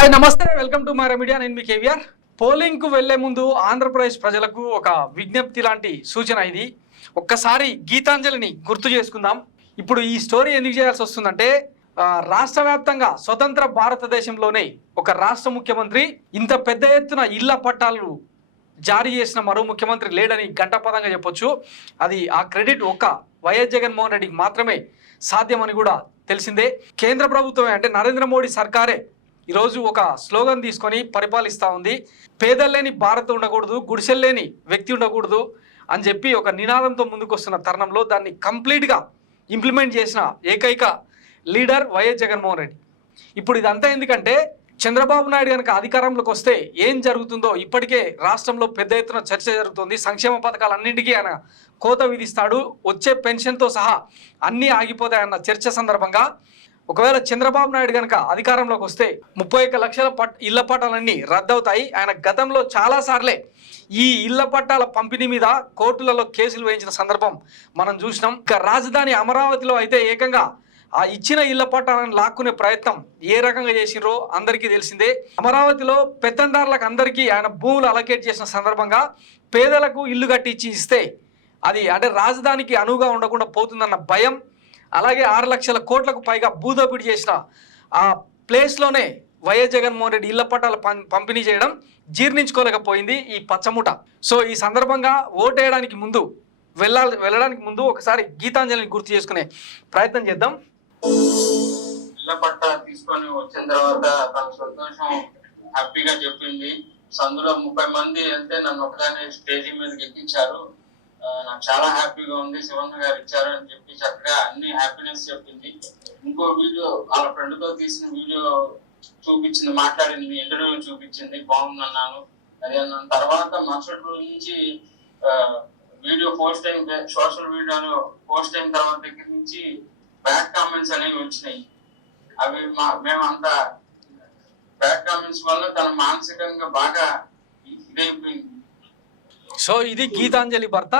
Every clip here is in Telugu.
హాయ్ నమస్తే, వెల్కమ్ టు మై మీడియా. నేను మీ కేవీఆర్. పోలింగ్కు వెళ్లే ముందు ఆంధ్రప్రదేశ్ ప్రజలకు ఒక విజ్ఞప్తి లాంటి సూచన ఇది. ఒక్కసారి గీతాంజలిని గుర్తు చేసుకుందాం. ఇప్పుడు ఈ స్టోరీ ఎందుకు చేయాల్సి వస్తుందంటే రాష్ట్ర వ్యాప్తంగా స్వతంత్ర భారతదేశంలోనే ఒక రాష్ట్ర ముఖ్యమంత్రి ఇంత పెద్ద ఎత్తున ఇళ్ల పట్టాలు జారీ చేసిన మరో ముఖ్యమంత్రి లేడని గంటపదంగా చెప్పొచ్చు. అది ఆ క్రెడిట్ ఒక్క వైఎస్ జగన్మోహన్ రెడ్డికి మాత్రమే సాధ్యమని కూడా తెలిసిందే. కేంద్ర ప్రభుత్వమే అంటే నరేంద్ర మోడీ సర్కారే ఈరోజు ఒక స్లోగన్ తీసుకొని పరిపాలిస్తూ ఉంది. పేదల్లేని భారత్ ఉండకూడదు, గుడిసెల్లేని వ్యక్తి ఉండకూడదు అని చెప్పి ఒక నినాదంతో ముందుకు వస్తున్న తరుణంలో దాన్ని కంప్లీట్గా ఇంప్లిమెంట్ చేసిన ఏకైక లీడర్ వైఎస్ జగన్మోహన్ రెడ్డి. ఇప్పుడు ఇదంతా ఎందుకంటే చంద్రబాబు నాయుడు కనుక అధికారంలోకి వస్తే ఏం జరుగుతుందో ఇప్పటికే రాష్ట్రంలో పెద్ద ఎత్తున చర్చ జరుగుతుంది. సంక్షేమ పథకాలన్నింటికీ ఆయన కోత విధిస్తాడు, వచ్చే పెన్షన్తో సహా అన్నీ ఆగిపోతాయన్న చర్చ సందర్భంగా ఒకవేళ చంద్రబాబు నాయుడు కనుక అధికారంలోకి వస్తే 31 లక్షల ఇళ్ల పట్టాలన్నీ రద్దవుతాయి. ఆయన గతంలో చాలాసార్లే ఈ ఇళ్ల పట్టాల పంపిణీ మీద కోర్టులలో కేసులు వేయించిన సందర్భం మనం చూసినాం. ఇక రాజధాని అమరావతిలో అయితే ఏకంగా ఆ ఇచ్చిన ఇళ్ల పట్టాలను లాక్కునే ప్రయత్నం ఏ రకంగా చేసిరో అందరికీ తెలిసిందే. అమరావతిలో పెత్తందారులకు అందరికీ ఆయన భూములు అలొకేట్ చేసిన సందర్భంగా పేదలకు ఇల్లు కట్టించి ఇస్తే అది అంటే రాజధానికి అనువుగా ఉండకుండా పోతుందన్న భయం, అలాగే 6 లక్షల కోట్లకు పైగా భూదోపిడి చేసిన ఆ ప్లేస్లోనే వైఎస్ జగన్మోహన్ రెడ్డి ఇళ్ల పట్టాల పంపిణీ చేయడం జీర్ణించుకోలేకపోయింది ఈ పచ్చముట. సో ఈ సందర్భంగా ఓటేయడానికి ముందు వెళ్ళడానికి ముందు ఒకసారి గీతాంజలిని గుర్తు చేసుకునే ప్రయత్నం చేద్దాం. ఇళ్ల పట్టా తీసుకొని వచ్చిన తర్వాత తన సంతోషం హ్యాపీగా చెప్పింది. అందులో 30 మంది వెళ్తే నన్ను ఒకదాన్ని స్టేజీ మీదకి ఎక్కించారు, నాకు చాలా హ్యాపీగా ఉంది, శివన్న గారు ఇచ్చారు అని చెప్పి చక్కగా అన్ని హ్యాపీనెస్ చెప్పింది. ఇంకో వీడియో వాళ్ళ ఫ్రెండ్ తో తీసిన వీడియో చూపించింది, మాట్లాడింది, ఇంటర్వ్యూ చూపించింది, బాగుందన్నాను అది అన్నాను. తర్వాత మరుసటి రోజు నుంచి వీడియో పోస్ట్ అయిన సోషల్ మీడియాలో పోస్ట్ అయిన తర్వాత దగ్గర నుంచి బ్యాడ్ కామెంట్స్ అనేవి వచ్చినాయి. అవి మేమంతా బ్యాడ్ కామెంట్స్ వల్ల తన మానసికంగా బాగా ఇదైపోయింది. సో ఇది గీతాంజలి భర్త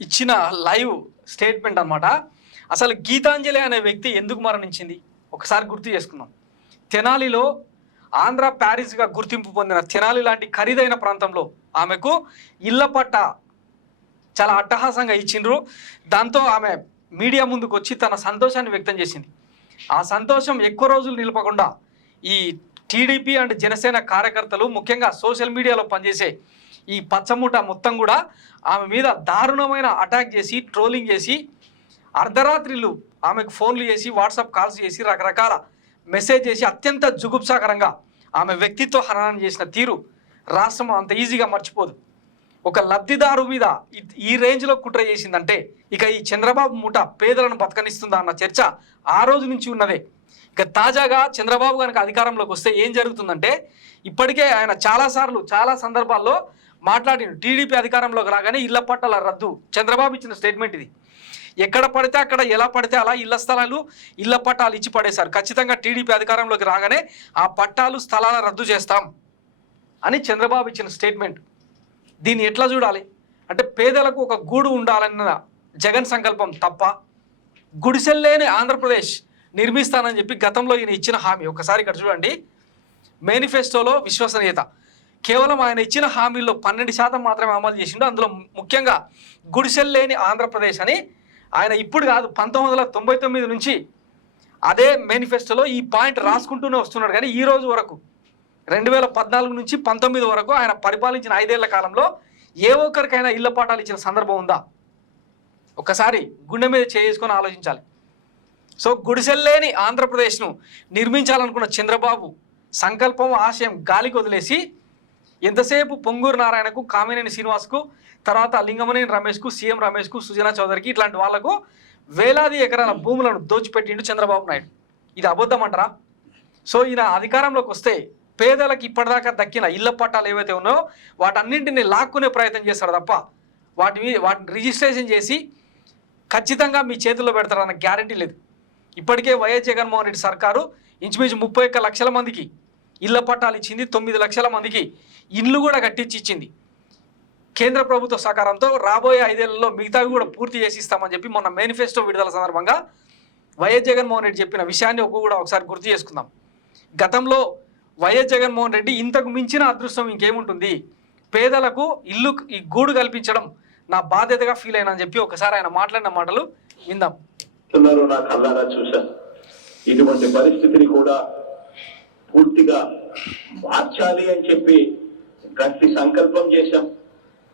ఇచ్చిన లైవ్ స్టేట్మెంట్ అన్నమాట. అసలు గీతాంజలి అనే వ్యక్తి ఎందుకు మరణించింది ఒకసారి గుర్తు చేసుకుందాం. తెనాలిలో ఆంధ్ర ప్యారిస్గా గుర్తింపు పొందిన తెనాలి లాంటి ఖరీదైన ప్రాంతంలో ఆమెకు ఇళ్ల పట్ట చాలా అట్టహాసంగా ఇచ్చిండ్రు. దాంతో ఆమె మీడియా ముందుకు వచ్చి తన సంతోషాన్ని వ్యక్తం చేసింది. ఆ సంతోషం ఎక్కువ రోజులు నిలపకుండా ఈ టీడీపీ అండ్ జనసేన కార్యకర్తలు, ముఖ్యంగా సోషల్ మీడియాలో పనిచేసే ఈ పచ్చమూట మొత్తం కూడా ఆమె మీద దారుణమైన అటాక్ చేసి, ట్రోలింగ్ చేసి, అర్ధరాత్రిలు ఆమెకు ఫోన్లు చేసి, వాట్సాప్ కాల్స్ చేసి, రకరకాల మెసేజ్ చేసి అత్యంత జుగుప్సాకరంగా ఆమె వ్యక్తిత్వ హననం చేసిన తీరు రాష్ట్రం అంత ఈజీగా మర్చిపోదు. ఒక లబ్ధిదారు మీద ఈ రేంజ్లో కుట్ర చేసిందంటే ఇక ఈ చంద్రబాబు ముఠ పేదలను బతకనిస్తుందా అన్న చర్చ ఆ రోజు నుంచి ఉన్నదే. ఇక తాజాగా చంద్రబాబు కనుక అధికారంలోకి వస్తే ఏం జరుగుతుందంటే ఇప్పటికే ఆయన చాలా సందర్భాల్లో మాట్లాడిన టీడీపీ అధికారంలోకి రాగానే ఇళ్ల పట్టాల రద్దు. చంద్రబాబు ఇచ్చిన స్టేట్మెంట్ ఇది. ఎక్కడ పడితే అక్కడ, ఎలా పడితే అలా ఇళ్ల స్థలాలు, ఇళ్ల పట్టాలు ఇచ్చి పడేశారు. ఖచ్చితంగా టీడీపీ అధికారంలోకి రాగానే ఆ పట్టాలు, స్థలాల రద్దు చేస్తాం అని చంద్రబాబు ఇచ్చిన స్టేట్మెంట్. దీన్ని ఎట్లా చూడాలి అంటే పేదలకు ఒక గూడు ఉండాలన్న జగన్ సంకల్పం తప్ప, గుడిసెల్లేని ఆంధ్రప్రదేశ్ నిర్మిస్తానని చెప్పి గతంలో ఈయన ఇచ్చిన హామీ ఒకసారి ఇక్కడ చూడండి. మేనిఫెస్టోలో విశ్వసనీయత కేవలం ఆయన ఇచ్చిన హామీల్లో 12% మాత్రమే అమలు చేసిండు. అందులో ముఖ్యంగా గుడిసెల్లేని ఆంధ్రప్రదేశ్ అని ఆయన ఇప్పుడు కాదు 1999 నుంచి అదే మేనిఫెస్టోలో ఈ పాయింట్ రాసుకుంటూనే వస్తున్నాడు. కానీ ఈ రోజు వరకు 2014 నుంచి 19 వరకు ఆయన పరిపాలించిన 5 ఏళ్ల కాలంలో ఏ ఒక్కరికైనా ఇళ్ల పట్టాలు ఇచ్చిన సందర్భం ఉందా? ఒకసారి గుండె మీద చేసుకొని ఆలోచించాలి. సో గుడిసెల్లేని ఆంధ్రప్రదేశ్ను నిర్మించాలనుకున్న చంద్రబాబు సంకల్పం, ఆశయం గాలికి వదిలేసి ఎంతసేపు పొంగూరు నారాయణకు, కామినేని శ్రీనివాస్కు, తర్వాత లింగమనేని రమేష్కు, సీఎం రమేష్కు, సుజనా చౌదరికి ఇట్లాంటి వాళ్లకు వేలాది ఎకరాల భూములను దోచిపెట్టిండు చంద్రబాబు నాయుడు. ఇది అబద్ధం అంటారా? సో ఈయన అధికారంలోకి వస్తే పేదలకు ఇప్పటిదాకా దక్కిన ఇళ్ల పట్టాలు ఏవైతే ఉన్నాయో వాటన్నింటినీ లాక్కునే ప్రయత్నం చేస్తాడు తప్ప వాటిని రిజిస్ట్రేషన్ చేసి ఖచ్చితంగా మీ చేతుల్లో పెడతారన్న గ్యారంటీ లేదు. ఇప్పటికే వైఎస్ జగన్మోహన్ రెడ్డి సర్కారు ఇంచుమించు 31 లక్షల మందికి ఇళ్ల పట్టాలు ఇచ్చింది, 9 లక్షల మందికి ఇండ్లు కూడా కట్టించి ఇచ్చింది. కేంద్ర ప్రభుత్వ సహకారంతో రాబోయే 5 ఏళ్లలో మిగతావి కూడా పూర్తి చేసి ఇస్తామని చెప్పి మొన్న మేనిఫెస్టో విడుదల సందర్భంగా వైఎస్ జగన్మోహన్ రెడ్డి చెప్పిన విషయాన్ని ఒకసారి గుర్తు చేసుకుందాం. గతంలో వైఎస్ జగన్మోహన్ రెడ్డి ఇంతకు మించిన అదృష్టం ఇంకేముంటుంది, పేదలకు ఇల్లు ఈ గూడు కల్పించడం నా బాధ్యతగా ఫీల్ అయినా అని చెప్పి ఒకసారి ఆయన మాట్లాడిన మాటలు విందాం. నా కళ్ళారా చూశాను. ఇటువంటి పరిస్థితిని కూడా పూర్తిగా మార్చాలి అని చెప్పి గట్టి సంకల్పం చేశాం.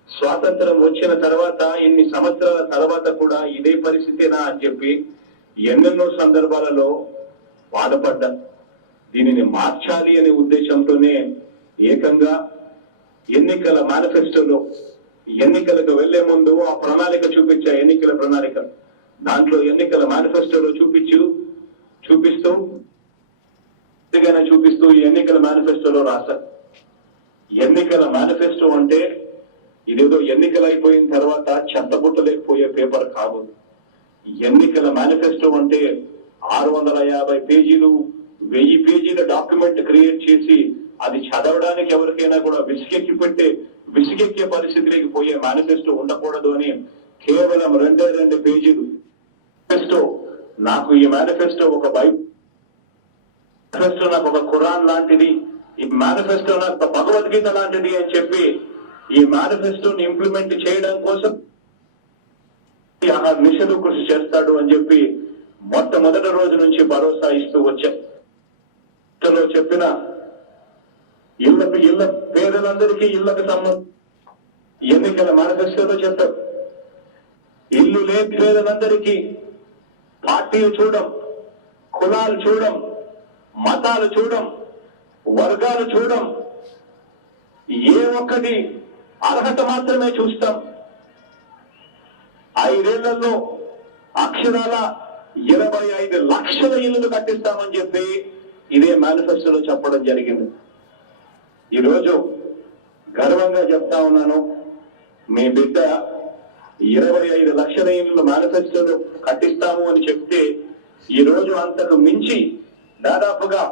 స్వాతంత్రం వచ్చిన తర్వాత ఇన్ని సంవత్సరాల తర్వాత కూడా ఇదే పరిస్థితేనా అని చెప్పి ఎన్నెన్నో సందర్భాలలో బాధపడ్డా. దీనిని మార్చాలి అనే ఉద్దేశంతోనే ఏకంగా ఎన్నికల మేనిఫెస్టోలో ఎన్నికలకు వెళ్లే ముందు ఆ ప్రణాళిక చూపించా, ఎన్నికల ప్రణాళిక. దాంట్లో ఎన్నికల మేనిఫెస్టోలో చూపిస్తూ ఈ ఎన్నికల మేనిఫెస్టోలో రాశారు. ఎన్నికల మేనిఫెస్టో అంటే ఇదేదో ఎన్నికలు అయిపోయిన తర్వాత చెత్తబుట్టలేకపోయే పేపర్ కాదు. ఎన్నికల మేనిఫెస్టో అంటే 650 పేజీలు 1000 పేజీల డాక్యుమెంట్ క్రియేట్ చేసి అది చదవడానికి ఎవరికైనా కూడా విసిగెక్కే పరిస్థితిలోకి పోయే మేనిఫెస్టో ఉండకూడదు అని కేవలం 2 పేజీలు మేనిఫెస్టో. నాకు ఈ మేనిఫెస్టో ఒక మేనిఫెస్టో నాకు ఒక ఖురాన్ లాంటిది, ఈ మేనిఫెస్టో నాకు భగవద్గీత లాంటిది అని చెప్పి ఈ మేనిఫెస్టోని ఇంప్లిమెంట్ చేయడం కోసం మిషను కృషి చేస్తాడు అని చెప్పి మొట్టమొదటి రోజు నుంచి భరోసా ఇస్తూ వచ్చాను. చెప్పిన ఇళ్ళ పేదలందరికీ ఇళ్లకు సంబంధం ఎన్నికల మేనిఫెస్టోలో చెప్పారు. ఇల్లు లేని పేదలందరికీ పార్టీలు చూడం, కులాలు చూడం, మతాలు చూడం, వర్గాలు చూడం, ఏ ఒక్కటి అర్హత మాత్రమే చూస్తాం. 5 ఏళ్లలో అక్షరాల 25 లక్షల ఇళ్లు కట్టిస్తామని చెప్పి ఇదే మేనిఫెస్టోలో చెప్పడం జరిగింది. ఈరోజు గర్వంగా చెప్తా ఉన్నాను, మీ బిడ్డ 25 లక్షల ఇళ్లు మేనిఫెస్టోలో కట్టిస్తాము అని చెప్తే ఈ రోజు అంతకు మించి దాదాపుగా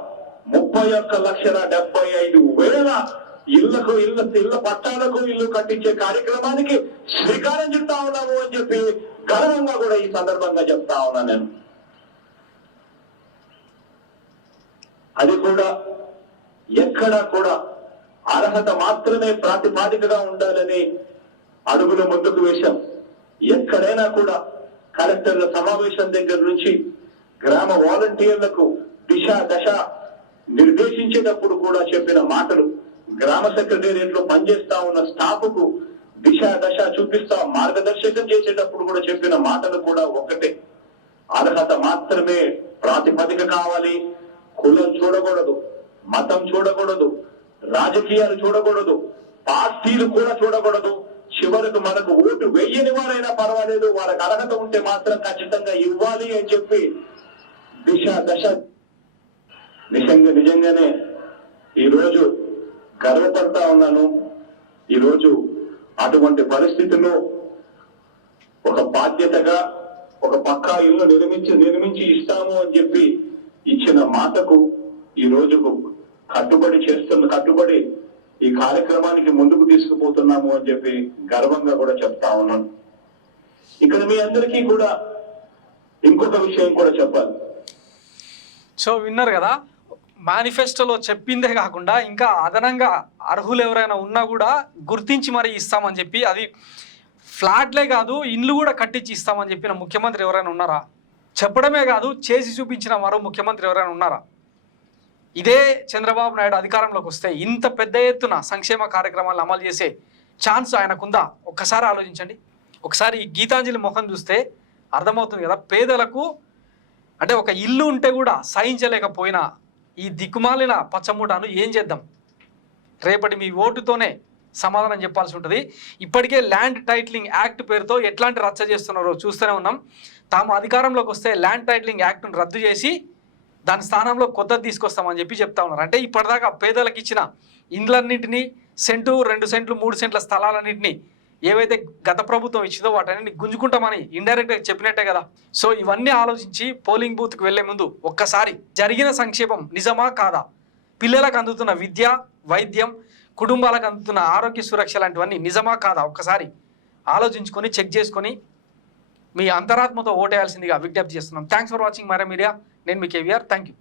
31,75,000 ఇళ్ల పట్టాలకు ఇల్లు కట్టించే కార్యక్రమానికి శ్రీకారం చుట్టా ఉన్నాము అని చెప్పి గర్వంగా కూడా ఈ సందర్భంగా చెప్తా ఉన్నా నేను. అది కూడా ఎక్కడా కూడా అర్హత మాత్రమే ప్రాతిపాదికగా ఉండాలని అడుగులు ముందుకు వేశాం. ఎక్కడైనా కూడా కలెక్టర్ల సమావేశం దగ్గర నుంచి గ్రామ వాలంటీర్లకు దశ నిర్దేశించేటప్పుడు కూడా చెప్పిన మాటలు, గ్రామ సెక్రటేరియట్ లో పనిచేస్తా ఉన్న స్టాఫ్ కు దశ చూపిస్తా మార్గదర్శకం చేసేటప్పుడు కూడా చెప్పిన మాటలు కూడా ఒకటే. అర్హత మాత్రమే ప్రాతిపదిక కావాలి. కులం చూడకూడదు, మతం చూడకూడదు, రాజకీయాలు చూడకూడదు, పార్టీలు కూడా చూడకూడదు. చివరకు మనకు ఓటు వేయని వారైనా పర్వాలేదు, వాళ్ళకి అర్హత ఉంటే మాత్రం ఖచ్చితంగా ఇవ్వాలి అని చెప్పి దశ నిజంగానే ఈరోజు గర్వపడతా ఉన్నాను. ఈరోజు అటువంటి పరిస్థితుల్లో ఒక బాధ్యతగా ఒక పక్కా ఇల్లు నిర్మించి ఇస్తాము అని చెప్పి ఇచ్చిన మాటకు ఈ రోజుకు కట్టుబడి ఈ కార్యక్రమానికి ముందుకు తీసుకుపోతున్నాము అని చెప్పి గర్వంగా కూడా చెప్తా ఉన్నాను. ఇక్కడ మీ అందరికీ కూడా ఇంకొక విషయం కూడా చెప్పాలి. సో విన్నారు కదా, మేనిఫెస్టోలో చెప్పిందే కాకుండా ఇంకా అదనంగా అర్హులు ఎవరైనా ఉన్నా కూడా గుర్తించి మరీ ఇస్తామని చెప్పి, అది ఫ్లాట్లే కాదు ఇండ్లు కూడా కట్టించి ఇస్తామని చెప్పిన ముఖ్యమంత్రి ఎవరైనా ఉన్నారా? చెప్పడమే కాదు చేసి చూపించిన మరో ముఖ్యమంత్రి ఎవరైనా ఉన్నారా? ఇదే చంద్రబాబు నాయుడు అధికారంలోకి వస్తే ఇంత పెద్ద ఎత్తున సంక్షేమ కార్యక్రమాలను అమలు చేసే ఛాన్స్ ఆయనకుందా? ఒక్కసారి ఆలోచించండి. ఒకసారి ఈ గీతాంజలి ముఖం చూస్తే అర్థమవుతుంది కదా, పేదలకు అంటే ఒక ఇల్లు ఉంటే కూడా సహించలేకపోయినా ఈ దిక్కుమాలిన పచ్చమూటను ఏం చేద్దాం? రేపటి మీ ఓటుతోనే సమాధానం చెప్పాల్సి ఉంటుంది. ఇప్పటికే ల్యాండ్ టైటిలింగ్ యాక్ట్ పేరుతో ఎట్లాంటి రచ్చ చేస్తున్నారో చూస్తూనే ఉన్నాం. తాము అధికారంలోకి వస్తే ల్యాండ్ టైటిలింగ్ యాక్ట్ను రద్దు చేసి దాని స్థానంలో కొత్తది తీసుకొస్తామని చెప్పి చెప్తా ఉన్నారు. అంటే ఇప్పటిదాకా పేదలకు ఇచ్చిన ఇండ్లన్నింటినీ, 1 సెంటు 2 సెంట్లు 3 సెంట్ల స్థలాలన్నింటినీ ఏవైతే గత ప్రభుత్వం ఇచ్చిందో వాటన్నిటిని గుంజుకుంటామని ఇండైరెక్ట్గా చెప్పినట్టే కదా. సో ఇవన్నీ ఆలోచించి పోలింగ్ బూత్కి వెళ్లే ముందు ఒక్కసారి జరిగిన సంక్షేమం నిజమా కాదా, పిల్లలకు అందుతున్న విద్య, వైద్యం, కుటుంబాలకు అందుతున్న ఆరోగ్య సురక్ష లాంటివన్నీ నిజమా కాదా ఒక్కసారి ఆలోచించుకొని చెక్ చేసుకొని మీ అంతరాత్మతో ఓటేయాల్సిందిగా విజ్ఞప్తి చేస్తున్నాం. Thanks for watching Mara media. నేను మీ కేవీఆర్. Thank you.